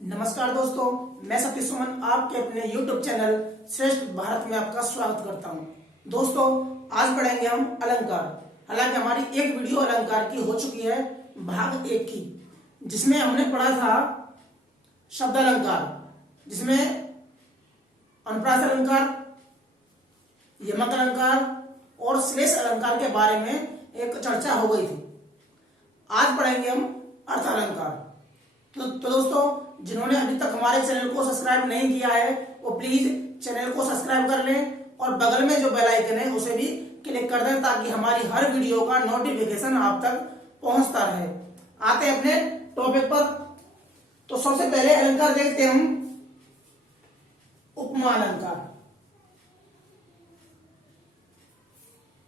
नमस्कार दोस्तों, मैं सतीश सुमन आपके अपने YouTube चैनल श्रेष्ठ भारत में आपका स्वागत करता हूं। दोस्तों, आज पढ़ेंगे हम अलंकार। हालांकि हमारी एक वीडियो अलंकार की हो चुकी है, भाग 1 की, जिसमें हमने पढ़ा था शब्द अलंकार, जिसमें अनुप्रास अलंकार, यमक अलंकार और श्लेष अलंकार के बारे में एक चर्चा हो गई थी। आज पढ़ेंगे हम अर्थ अलंकार। तो दोस्तों, जिन्होंने अभी तक हमारे चैनल को सब्सक्राइब नहीं किया है वो प्लीज चैनल को सब्सक्राइब कर लें और बगल में जो बेल आइकन है उसे भी क्लिक कर दें ताकि हमारी हर वीडियो का नोटिफिकेशन आप तक पहुंचता रहे। आते हैं अपने टॉपिक पर। तो सबसे पहले अलंकार देखते हैं हम उपमा अलंकार।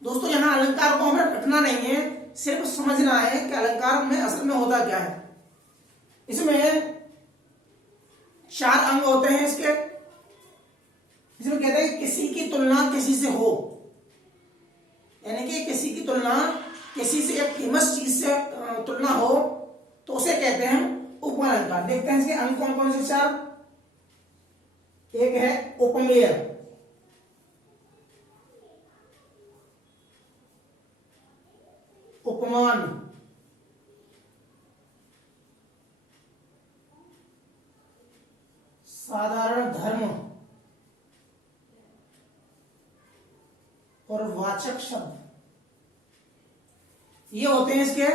दोस्तों, यहां अलंकार को हमें रटना नहीं है, सिर्फ समझना है कि अलंकार में असल में होता क्या है। इसमें 4 अंग होते हैं इसके। इसमें कहते हैं किसी की तुलना किसी से हो, यानी कि किसी की तुलना किसी से, एक फेमस चीज से तुलना हो तो उसे कहते हैं उपमा अलंकार। देखते हैं इसके अंग कौन कौन से 4। एक है उपमेय, उपमान, साधारण धर्म और वाचक शब्द। ये होते हैं इसके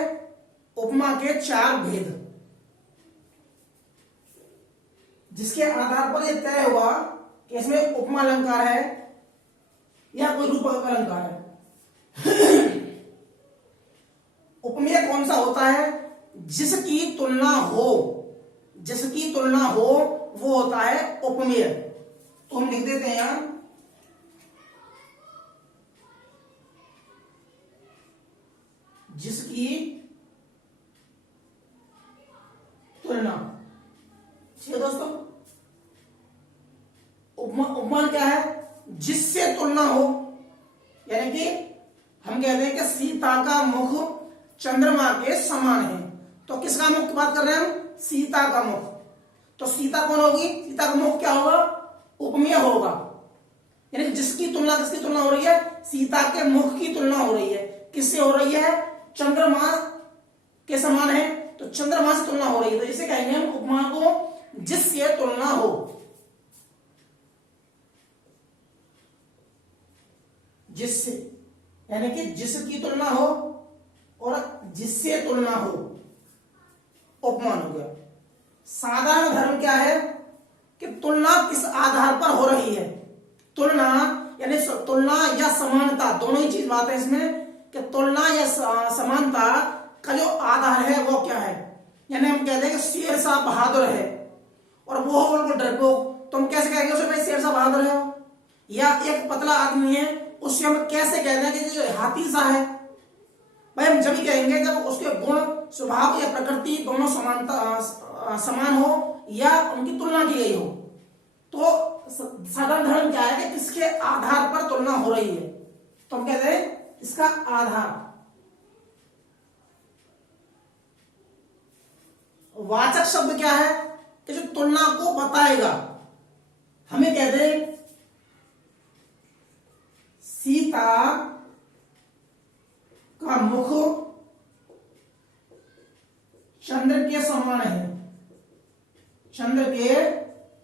उपमा के 4 भेद, जिसके आधार पर यह तय हुआ कि इसमें उपमा अलंकार है या कोई रूपक अलंकार है। उपमेय कौन सा होता है? जिसकी तुलना हो, जिसकी तुलना हो वो होता है उपमेय। तो हम लिख देते हैं यहां जिसकी तुलना। ठीक है दोस्तों, उपमान क्या है? जिससे तुलना हो, यानी कि हम कहते हैं कि सीता का मुख चंद्रमा के समान है। तो किसका मुख की बात कर रहे हैं हम? सीता का मुख। तो सीता कौन होगी? सीता का मुख क्या होगा? उपमेय होगा। यानी जिसकी तुलना किसकी तुलना हो रही है? सीता के मुख की तुलना हो रही है। किससे हो रही है? चंद्रमा के समान है, तो चंद्रमा से तुलना हो रही है। तो इसे कहेंगे हम उपमा को जिससे तुलना हो। जिससे यानी कि जिसकी तुलना हो और जिससे तुलना हो, उपमान हो गया। साधारण धर्म क्या है? कि तुलना किस आधार पर हो रही है। तुलना यानी तुलना या समानता, दोनों ही चीज बात है इसमें, कि तुलना या समानता का जो आधार है वो क्या है। यानी हम कहते हैं कि शेरशाह बहादुर है और वो हो बिल्कुल डरपोक, तो हम कैसे कहेंगे उसे भाई शेरशाह बहादुर है? या एक पतला आदमी है, उससे हम कैसे कहते हैं कि जो हाथी सा है? भाई हम जब भी कहेंगे जब उसके गुण, स्वभाव या प्रकृति दोनों समान हो या उनकी तुलना की गई हो। तो साधारण धर्म क्या है कि किसके आधार पर तुलना हो रही है, तो हम कहते हैं इसका आधार। वाचक शब्द क्या है? कि जो तुलना को बताएगा। हमें कहते हैं सीता का मुख चंद्र के समान है, चंद्र के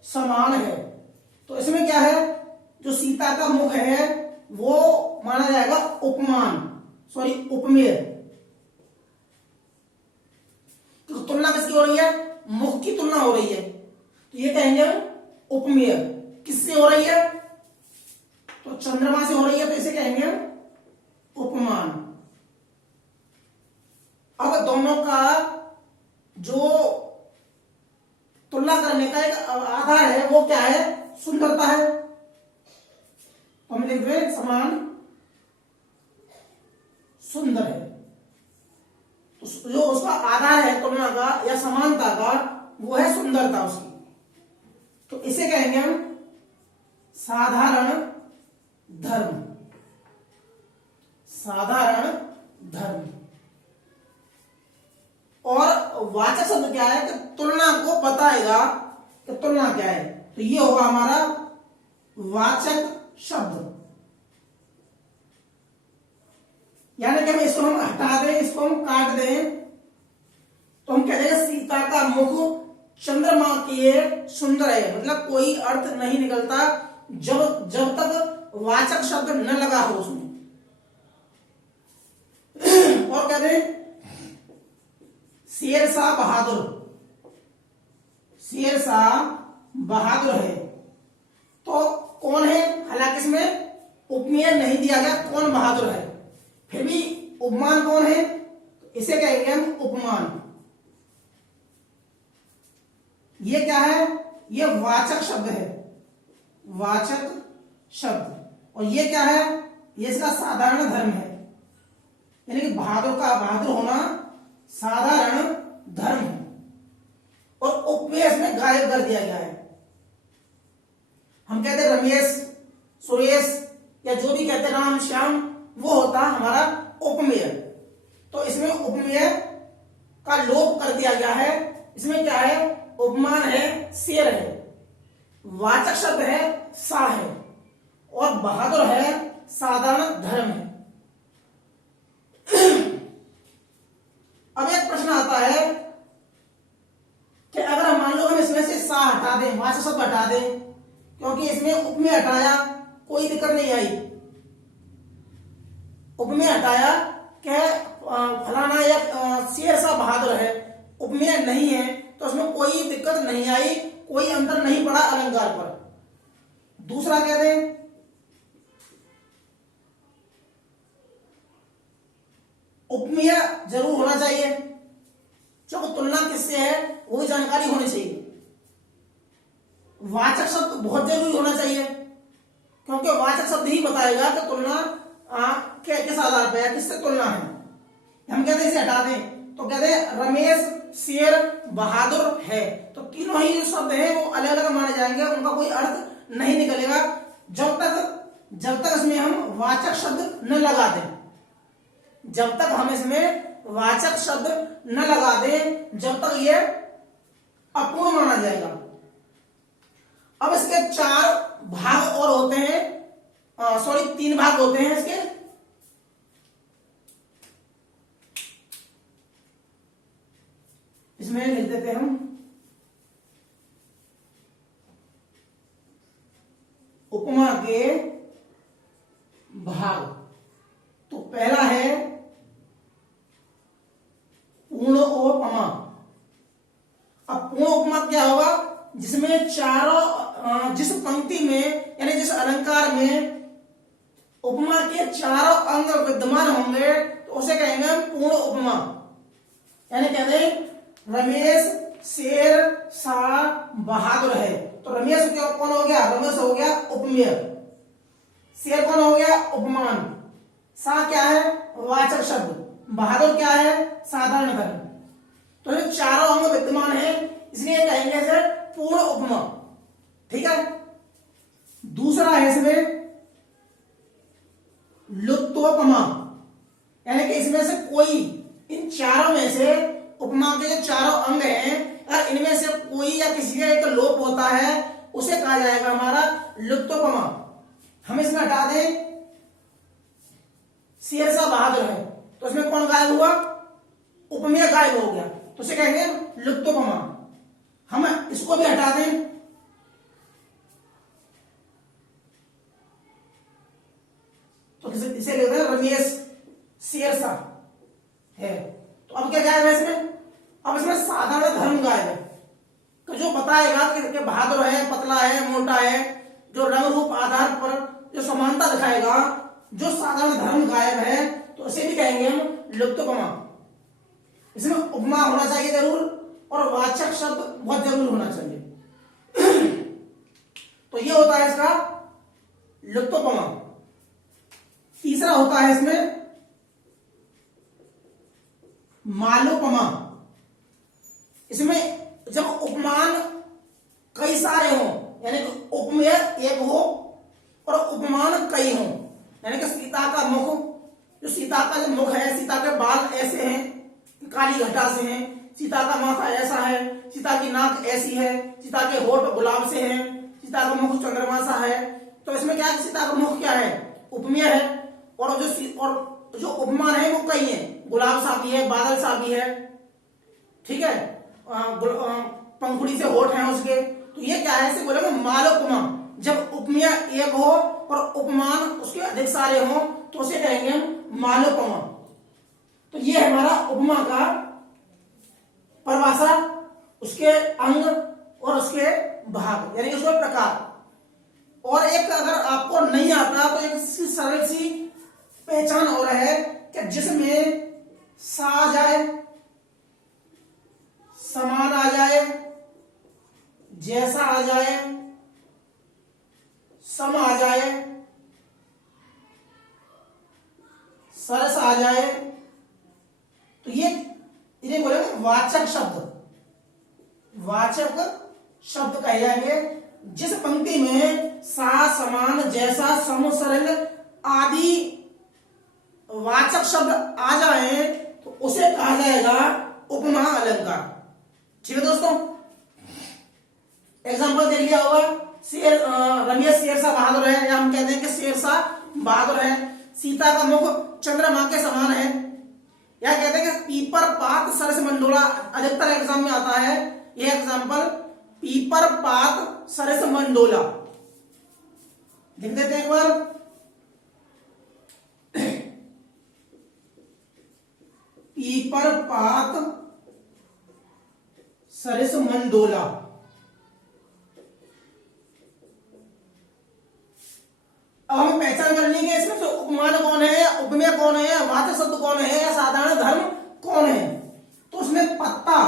समान है। तो इसमें क्या है? जो सीता का मुख है वो माना जाएगा उपमान, सॉरी उपमेय। तो तुलना किसकी हो रही है? मुख की तुलना हो रही है, तो ये कहेंगे उपमेय। किससे हो रही है? तो चंद्रमा से हो रही है, तो इसे कहेंगे उपमान। अब दोनों का जो तुलना करने का एक आधार है वो क्या है? सुंदरता है। तो हम लिख रहे समान सुंदर है। तो जो उसका आधार है तुलना का या समानता का वो है सुंदरता उसकी। तो इसे कहेंगे हम साधारण धर्म, साधारण धर्म। और वाचक शब्द क्या है? कि तुलना को बताएगा कि तुलना क्या है। तो ये होगा हमारा वाचक शब्द। यानी कि इसको हम हटा दें, इसको हम काट दें, तो हम कह देंगे सीता का मुख चंद्रमा के सुंदर है। मतलब कोई अर्थ नहीं निकलता जब तक वाचक शब्द न लगा हो उसमें। और कह दें शेरशाह बहादुर, शेरशाह बहादुर है। तो कौन है, हालांकि इसमें उपमेय नहीं दिया गया कौन बहादुर है, फिर भी उपमान कौन है, इसे कहेंगे हम उपमान। ये क्या है, ये वाचक शब्द है, वाचक शब्द। और ये क्या है, ये इसका साधारण धर्म है, यानी कि बहादुर का बहादुर होना साधारण धर्म है। और उपमेय इसमें गायब कर दिया गया है। हम कहते हैं रमेश, सुरेश या जो भी कहते हैं राम श्याम, वो होता हमारा उपमेय। तो इसमें उपमेय का लोप कर दिया गया है। इसमें क्या है, उपमान है शेर है, वाचक शब्द है सा है, और बहादुर है साधारण धर्म है। अब एक प्रश्न आता है कि अगर मान लो हम इसमें से सा हटा दें, वाचक शब्द हटा दें, क्योंकि इसमें उपमेय हटाया कोई दिक्कत नहीं आई। उपमेय हटाया कि फलाना या शेरशाह बहादुर है, उपमेय नहीं है, तो उसमें कोई दिक्कत नहीं आई, कोई अंतर नहीं पड़ा अलंकार पर। दूसरा कह दें उपमेय जरूर होना चाहिए, जो तुलना किससे है वो भी जानकारी होनी चाहिए। वाचक शब्द बहुत जरूरी होना चाहिए, क्योंकि वाचक शब्द ही बताएगा कि तुलना किस आधार पर है, किससे तुलना है। हम कहते हैं इसे हटा दें, तो कहते हैं रमेश शेर बहादुर है, तो तीनों ही जो शब्द हैं वो अलग अलग माने जाएंगे, उनका कोई अर्थ नहीं निकलेगा जब तक इसमें हम वाचक शब्द न लगा दें। जब तक हम इसमें वाचक शब्द न लगा दें, जब तक ये अपूर्ण माना जाएगा। अब इसके 4 भाग और होते हैं, 3 भाग होते हैं इसके। इसमें लिख देते हैं हम उपमा के भाग। तो पहला है पूर्ण उपमा। अब पूर्ण उपमा क्या होगा, जिसमें चारों जिस पंक्ति में यानी जिस अलंकार में उपमा के चारों अंग विद्यमान होंगे तो उसे कहेंगे हम पूर्ण उपमा। यानी कहते हैं रमेश शेर शाह बहादुर है, तो रमेश कौन हो गया, रमेश हो गया उपमेय, शेर कौन हो गया उपमान, शाह क्या है वाचक शब्द, बहादुर क्या है साधारण धर्म। तो ये चारों अंग विद्यमान है, इसलिए कहेंगे सर पूर्ण उपमा। ठीक है। दूसरा है इसमें लुप्तोपमा, यानी कि इसमें से कोई, इन चारों में से उपमा के जो चारों अंग हैं, अगर इनमें से कोई या किसी का एक लोप होता है उसे कहा जाएगा हमारा लुप्तोपमा। हम इसमें हटा दें शेरशाह बहादुर है, तो इसमें कौन गायब हुआ, उपमेय गायब हो गया, तो उसे कहेंगे लुप्तोपमा। हम इसको भी हटा दें, तो इसे लिखते हैं रमेश शेरशाह है। तो अब क्या गायब है इसमें, अब इसमें साधारण धर्म गायब है, तो जो बताएगा कि बहादुर है, पतला है, मोटा है, जो रंग रूप आधार पर जो समानता दिखाएगा, जो साधारण धर्म गायब है, तो उसे भी कहेंगे हम लुप्तोपमा। इसमें उपमा होना चाहिए जरूर, और वाचक शब्द बहुत जरूर होना चाहिए। तो ये होता है इसका लुप्तोपमा। तीसरा होता है इसमें मालोपमा। इसमें जब उपमान कई सारे हों, यानी कि उपमेय एक हो और उपमान कई हों, यानी कि सीता का मुख, जो सीता का जो मुख है, सीता के बाल ऐसे हैं, काली घटा से हैं, सीता का माथा ऐसा है, सीता की नाक ऐसी है, सीता के होठ गुलाब से हैं, सीता का मुख चंद्रमा सा है। तो इसमें क्या है, सीता का मुख क्या है, उपमेय है, और जो उपमान है वो कई है, गुलाब सा भी है, बादल सा भी है, ठीक है, पंखुड़ी से होठ है उसके। तो ये क्या है, इसे बोलेंगे मालोपमा। जब उपमेय एक हो और उपमान उसके अधिक सारे हो तो उसे कहेंगे हम मालोपमा। तो ये हमारा उपमा का परिभाषा, उसके अंग और उसके भाग यानी उसके प्रकार। और एक अगर आपको नहीं आता तो एक सरल सी पहचान और है कि जिसमें सा आ जाए, समान आ जाए, जैसा आ जाए, सम आ जाए, सरस आ जाए, तो ये इन्हें बोलेंगे वाचक शब्द। वाचक शब्द कहे जाएंगे जिस पंक्ति में सा, समान, जैसा, सम, सरल आदि वाचक शब्द आ जाए तो उसे कहा जाएगा उपमा अलंकार। ठीक है दोस्तों, एग्जांपल देख लिया होगा। रमेश शेरशाह बहादुर है, या हम कहते हैं कि शेरशाह बहादुर है। सीता का मुख चंद्रमा के समान है, या कहते हैं कि पीपर पात सरस मंडोला, अधिकतर एग्जाम में आता है यह एग्जांपल, पीपर पात सरस मंडोला। लिख देते हैं एक बार, पीपर पात सरस मंडोला। अब हमें पहचान करनी है इसमें तो उपमान कौन है, उपमेय कौन है, वाचक शब्द कौन है, या साधारण धर्म कौन है। तो उसमें पत्ता,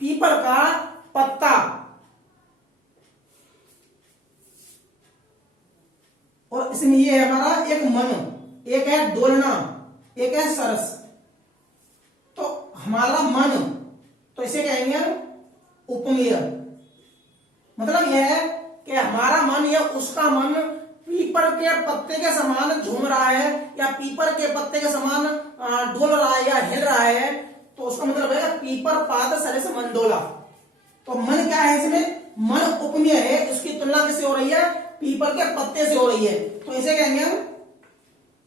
पीपल का पत्ता, और इसमें ये है हमारा एक मन, एक है डोलना, एक है सरस। तो हमारा मन, तो इसे कहेंगे उपमेय। मतलब यह है कि हमारा मन या उसका मन पीपर के पत्ते के समान झूम रहा है, या पीपर के पत्ते के समान डोल रहा है या हिल रहा है, तो उसका मतलब है पीपर पात सरस मंडोला। तो मन क्या है इसमें, मन उपमेय है, उसकी तुलना किससे हो रही है, पीपर के पत्ते से हो रही है, तो इसे कहेंगे हम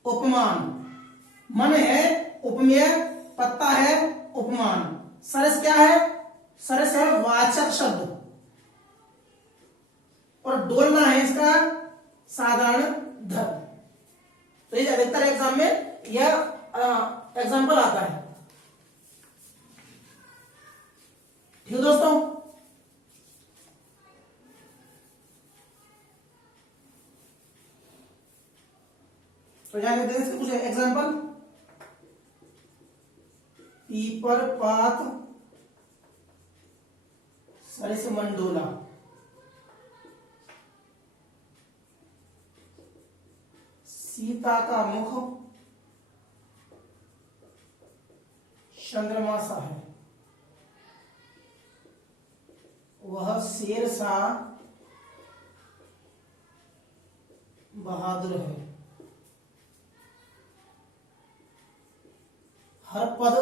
उपमान। मन है उपमेय, पत्ता है उपमान, सरस क्या है, सरस है वाचक शब्द, और डोलना है इसका साधारण धर्म। तो ये अधिकतर एग्जाम में यह एग्जाम्पल आता है। ठीक है दोस्तों, तो यहां कहते हैं इसके कुछ एग्जाम्पल, पीपर पात सरस मंडोला, सीता का मुख चंद्रमा सा है, वह शेर सा बहादुर है, हर पद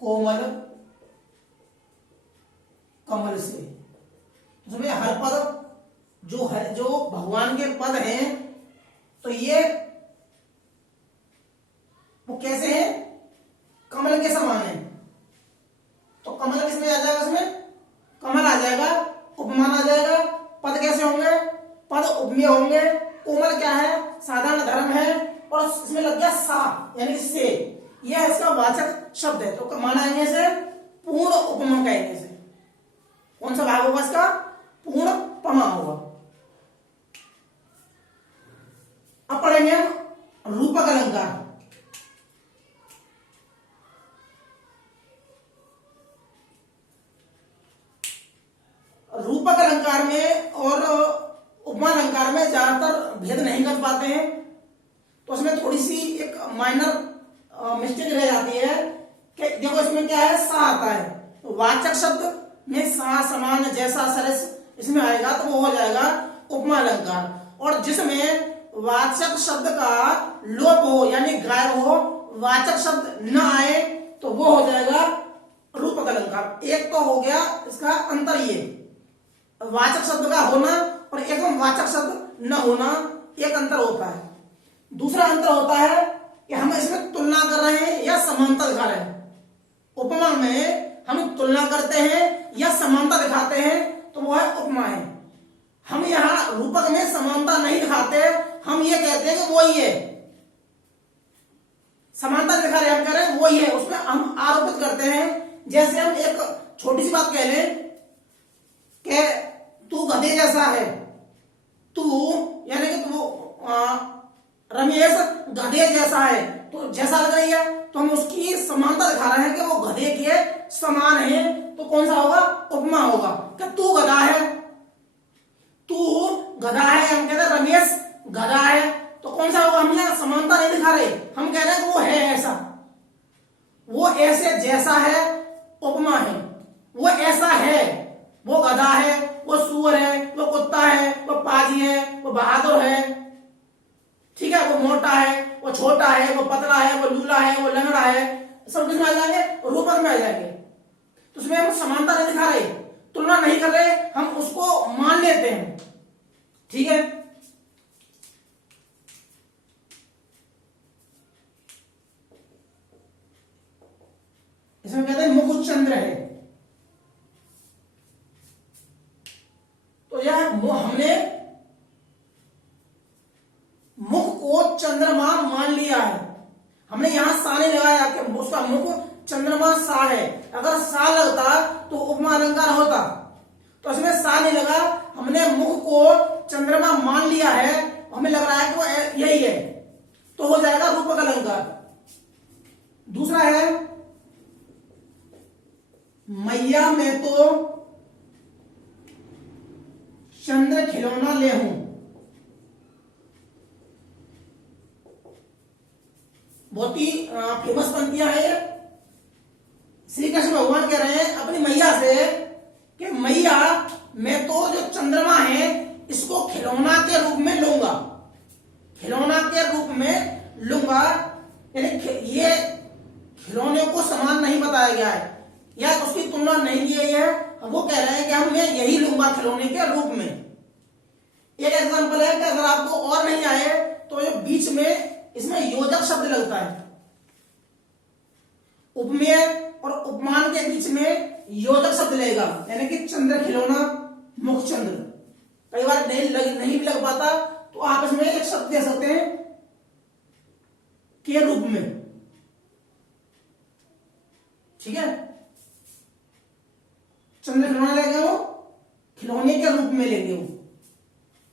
कोमल कमल से। उसमें हर पद जो है, जो भगवान के पद हैं, तो ये वो कैसे है, कमल के समान है। तो कमल किसमें आ जाएगा, इसमें कमल आ जाएगा, उपमान आ जाएगा। पद कैसे होंगे, पद उपमेय होंगे। कोमल क्या है, साधारण धर्म है, और इसमें लग गया सा यानी से, यह इसका वाचक शब्द है। तो माना आएंगे से पूर्ण उपमा कहेंगे से। कौन सा भाग होगा इसका, पूर्ण पमा होगा। अब पढ़ेंगे हम रूपक अलंकार। रूपक अलंकार में और उपमा अलंकार में ज्यादातर भेद नहीं कर पाते हैं, तो उसमें थोड़ी सी एक माइनर मिस्टेक रह जाती है कि देखो इसमें क्या है, सा आता है, तो वाचक शब्द में सा, समान, जैसा, सरस इसमें आएगा तो वो हो जाएगा उपमा अलंकार। और जिसमें वाचक शब्द का लोप हो यानी गायब हो, वाचक शब्द न आए, तो वो हो जाएगा रूपक अलंकार। एक तो हो गया इसका अंतर, ये वाचक शब्द का होना और एकदम वाचक शब्द न होना, एक अंतर होता है। दूसरा अंतर होता है कि हम इसमें तुलना कर रहे हैं या समानता दिखा रहे हैं। उपमा में हम तुलना करते हैं या समानता दिखाते हैं तो वो है उपमा है। हम यहाँ रूपक में समानता नहीं दिखाते, हम ये कहते हैं कि वो ही है, समानता दिखा रहे, हम कह रहे हैं वो ही है, उसमें हम आरोपित करते हैं। जैसे हम एक छोटी सी बात कह लें कि तू गधे जैसा है, तू यानी कि तू रमेश गधे जैसा है, तो जैसा लग रही है तो हम उसकी समानता दिखा रहे हैं कि वो गधे के समान है, तो कौन सा होगा? उपमा होगा। कि तू गधा है, तू गधा है, हम कहते हैं रमेश गधा है, तो कौन सा होगा? हम यहाँ समानता नहीं दिखा रहे, हम कह रहे हैं कि वो है ऐसा, वो ऐसे जैसा है, उपमा है, वो ऐसा है, वो गधा है, वो सूअर है, वो कुत्ता है, वो पाजी है, वो बहादुर है, ठीक है, वो मोटा है, वो छोटा है, वो पतला है, वो लूला है, वो लंगड़ा है, सब किसमें आ जाएंगे? रूपक में आ जाएंगे। तो उसमें हम समानता नहीं दिखा रहे, तुलना नहीं कर रहे, हम उसको मान लेते हैं, ठीक है। इसमें कहते हैं मुख चंद्र है, तो यह हमने मुख को चंद्रमा मान लिया है। हमने यहां सा नहीं लगाया कि उसका मुख चंद्रमा सा है। अगर सा लगता तो उपमा अलंकार होता, तो इसमें सा नहीं लगा, हमने मुख को चंद्रमा मान लिया है, हमें लग रहा है कि वो यही है, तो हो जाएगा रूपक अलंकार। दूसरा है मैया मैं तो चंद्र खिलौना ले हूं। बहुत ही फेमस पंक्तियां है। श्री कृष्ण भगवान कह रहे हैं अपनी मैया से कि मैया मैं तो जो चंद्रमा है इसको खिलौना के रूप में लूंगा, खिलौना के रूप में लूंगा, यानी ये खिलौने को समान नहीं बताया गया है या उसकी तुलना नहीं की गई है। वो कह रहे हैं कि हम मैं यही लूंगा खिलौने के रूप में। एक एग्जांपल है कि अगर आपको और नहीं आए तो ये बीच में इसमें योजक शब्द लगता है, उपमेय और उपमान के बीच में योजक शब्द लगेगा, यानी कि चंद्र खिलौना, मुख चंद्र। कई बार नहीं भी लग पाता तो आप इसमें एक शब्द दे सकते हैं के रूप में, ठीक है। चंद्र खिलौना लेंगे वो खिलौने के रूप में लेंगे, वो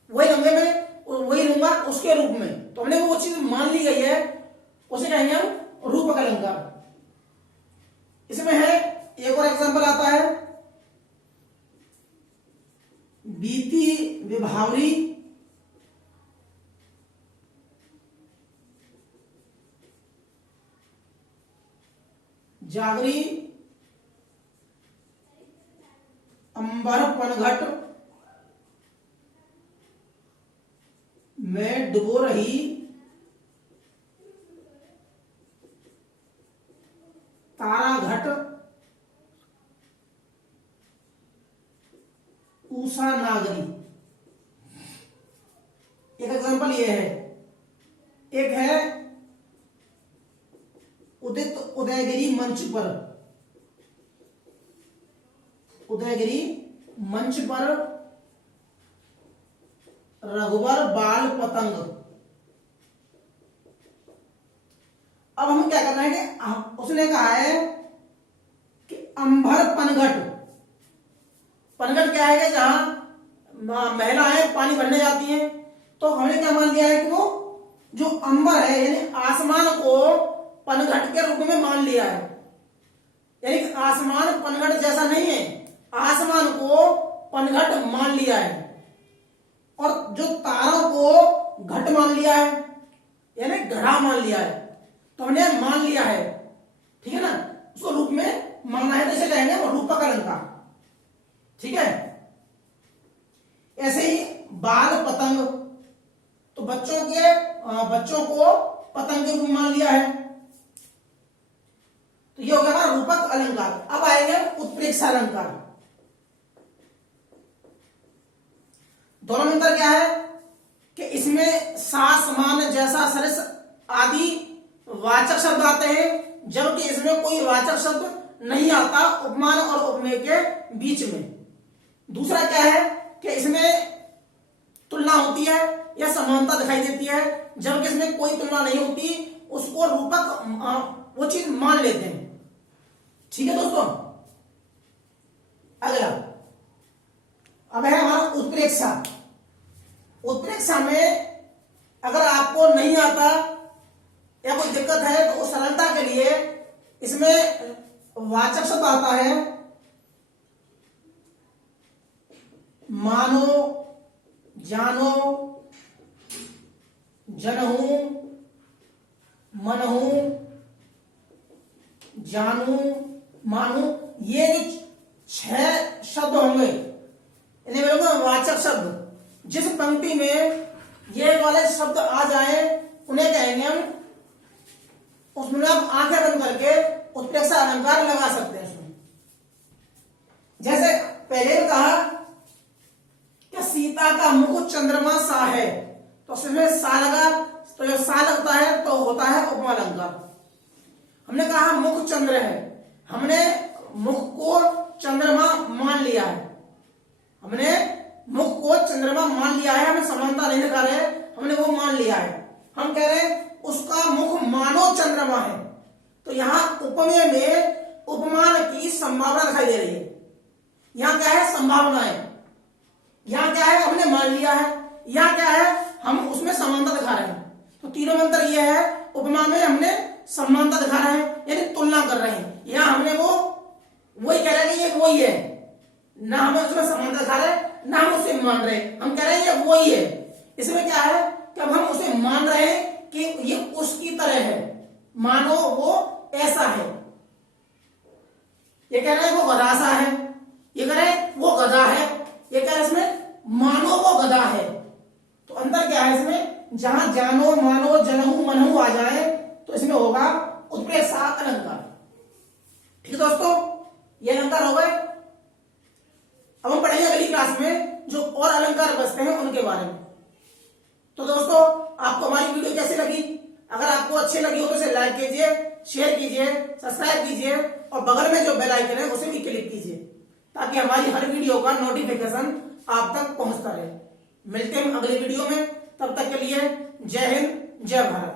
वही लंबे में वही लूंगा उसके रूप में, तो हमने वो चीज मान ली गई है, उसे कहेंगे हम रूपक अलंकार। इसमें है एक और एग्जांपल आता है बीती विभावरी जागरी अंबर पनघट में डुबो रही तारा घट उषा नागरी। एक एग्जांपल ये है। एक है उदित उदयगिरी मंच पर, उदयगिरी मंच पर रघुवर बाल पतंग। अब हम क्या करना है कि उसने कहा है कि अंबर पनघट। पनघट क्या है कि जहां महिलाएं पानी भरने जाती हैं, तो हमने क्या मान लिया है कि वो जो अंबर है यानी आसमान को पनघट के रूप में मान लिया है, यानी आसमान पनघट जैसा नहीं है, आसमान को पनघट मान लिया है, और जो तारों को घट मान लिया है यानी घड़ा मान लिया है, तो हमने मान लिया है, ठीक है ना, उसको रूप में माना है, तो इसे कहेंगे वो रूपक अलंकार, ठीक है। ऐसे ही बाल पतंग, तो बच्चों को पतंग के रूप में मान लिया है, तो ये हो गया हमारा रूपक अलंकार। अब आएंगे उत्प्रेक्षा अलंकार। दोनों में अंतर क्या है कि इसमें सा, समान, जैसा, सरिस आदि वाचक शब्द आते हैं, जबकि इसमें कोई वाचक शब्द नहीं आता उपमान और उपमेय के बीच में। दूसरा क्या है कि इसमें तुलना होती है या समानता दिखाई देती है, जबकि इसमें कोई तुलना नहीं होती, उसको रूपक वो चीज मान लेते हैं। ठीक है दोस्तों। अगला अब है हमारा उत्प्रेक्षा। उत्प्रेक्षा में अगर आपको नहीं आता या कोई दिक्कत है तो सरलता के लिए इसमें वाचक शब्द आता है मानो, जानो, जनहू, मनहू, जानू, मानू, ये जो 6 शब्द होंगे इन्हें बोलूंगा वाचक शब्द। जिस पंक्ति में ये वाले शब्द आ जाए उन्हें कहेंगे हम, उसमें आप आंखें बंद करके उत्प्रेक्षा अलंकार लगा सकते हैं उसमें। जैसे पहले कहा कि सीता का मुख चंद्रमा सा है, तो उसमें सा लगा, तो जब सा लगता है तो होता है उपमा अलंकार। हमने कहा मुख चंद्र है, हमने मुख को चंद्रमा मान लिया है, हमने मुख को चंद्रमा मान लिया है, हमें समानता नहीं दिखा रहे, हमने वो मान लिया है। हम कह रहे हैं उसका मुख मानो चंद्रमा है, तो यहां उपमेय में उपमान की संभावना दिखाई दे रही है। यहां क्या है, संभावना है। यहां क्या है, हमने मान लिया है। यहां क्या है, हम उसमें समानता दिखा रहे हैं। तो तीनों में अंतर यह है, उपमा में हमने समानता दिखा रहे हैं यानी तुलना कर रहे हैं, यहां हमने वो वही कह रहे हैं ये वही है, ना हमें उसमें समानता दिखा रहे हैं ना हम उसे मान रहे हैं, हम कह रहे हैं ये वही है। इसमें क्या है कि अब हम उसे मान रहे हैं कि ये उसकी तरह है, मानो वो ऐसा है। ये कह रहे हैं वो गधा सा है, ये कह रहे हैं वो गधा है, ये कह रहे हैं इसमें मानो वो गधा है। तो अंतर क्या है इसमें, जहां जानो, मानो, जनहू, मनहू आ जाए तो इसमें होगा उत्प्रेक्षा अलंकार। ठीक है दोस्तों, ये अलंकार हो गए। अब हम पढ़ेंगे अगली क्लास में जो और अलंकार बचते हैं उनके बारे में। तो दोस्तों, आपको हमारी वीडियो कैसी लगी? अगर आपको अच्छी लगी हो तो इसे लाइक कीजिए, शेयर कीजिए, सब्सक्राइब कीजिए और बगल में जो बेल आइकन है उसे भी क्लिक कीजिए, ताकि हमारी हर वीडियो का नोटिफिकेशन आप तक पहुंचता रहे। मिलते हैं अगले वीडियो में, तब तक के लिए जय हिंद, जय भारत।